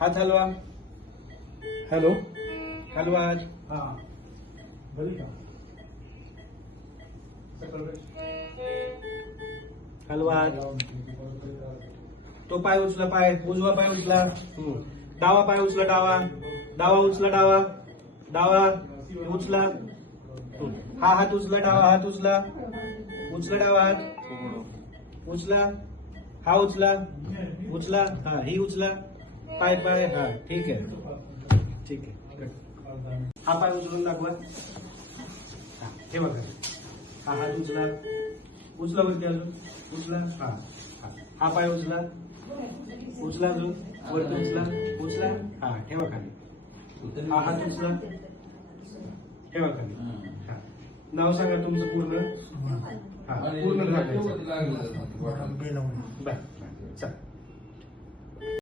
हात हलवा हॅलो? हलवा हा. बरी का? हलवा तो पाय उचला पाय. उजवा पाय उचला. डावा पाय उचला डावा. डावा उचला डावा. डावा उचला. हा हात उचला डावा हात उचला. उचला डावा हात. उचला. हा उचला. उचला हा ही उचला. पाय पाय हा ठीक आहे. ठीक आहे. हा पाय उचलून दाखवा. हा हे बघा. हा हात उचला. उचला वरती अजून. उचला हा हा. हा पाय उचला. उचला अजून. वरती उचला. उचला. हा ठेवा खाली हा हात उचला. ठेवा खाली हा. नाव सांगा तुमचं पूर्ण. हा पूर्ण सांगायचं बेलावणी बर